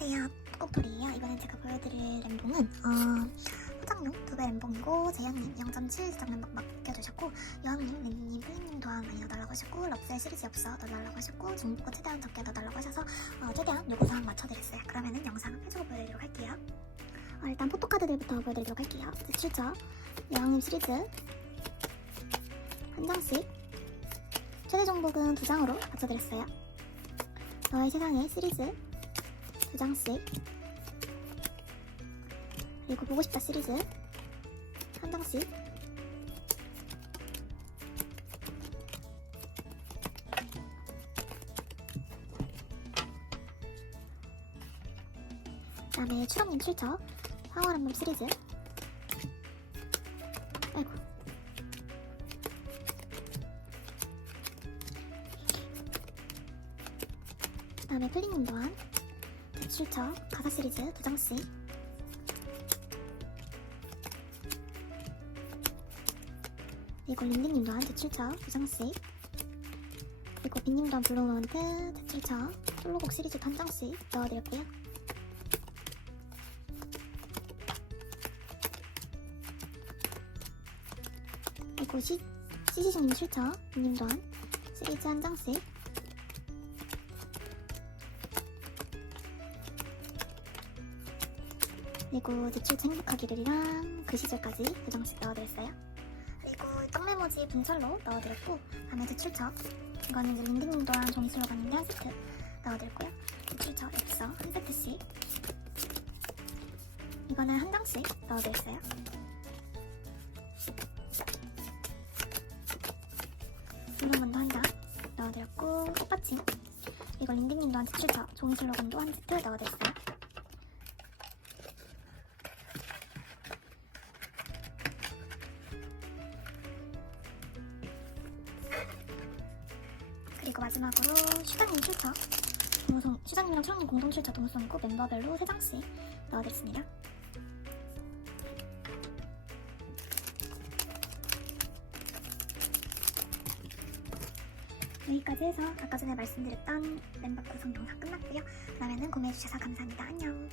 안녕하세요. 꼭돌이에요. 이번엔 제가 보여드릴 램봉은 어, 포장용 두배 램봉이고 재현님 0.7 제작 램봉 맡겨주셨고 여왕님, 랜님, 플린님 도안 많이 넣어달라고 하셨고 럽셀 시리즈 엽서 넣어달라고 하셨고 중복고 최대한 적게 넣어달라고 하셔서 어, 최대한 요구사항 맞춰드렸어요. 그러면은 영상 펼치고 보여드리도록 할게요. 어, 일단 포토카드들부터 보여드리도록 할게요. 제출처 여왕님 시리즈 한 장씩 최대 정복은 두 장으로 맞춰드렸어요. 너의 세상의 시리즈 두 장씩 그리고 보고 싶다 시리즈 한 장씩 그 다음에 추억님 출처. 황홀한 몸 시리즈. 아이고. 그 다음에 플리님 또한 대출처 가사 시리즈 두 장씩 그리고 린딩님 또한 대출처 두 장씩 그리고 빈님 또한 블루먼트 대출처 솔로곡 시리즈 한 장씩 넣어드렸고요. 그리고 시, 시시신님 출처 빈님 또한 시리즈 한 장씩 그리고 대출처 행복하기를이랑 그 시절까지 두 장씩 넣어드렸어요. 그리고 떡메모지 분철로 넣어드렸고 다음에 대출처. 이거는 이제 린딩님 또한 종이 슬로건인데 한 세트 넣어드렸고요. 대출처 엽서 한 세트씩 이거는 한 장씩 넣어드렸어요. 블루문도 한 장 넣어드렸고 꽃받침 이거 린딩님도 한 대출처 종이 슬로건도 한 세트 넣어드렸어요 그리고 마지막으로 슈장님 출처. 동호성 슈장님이랑 추랑님 공동 출처 동호성 있고 멤버별로 3장씩 넣어드렸습니다. 여기까지 해서 아까 전에 말씀드렸던 멤버 구성 영상 끝났고요. 그러면은 구매해주셔서 감사합니다. 안녕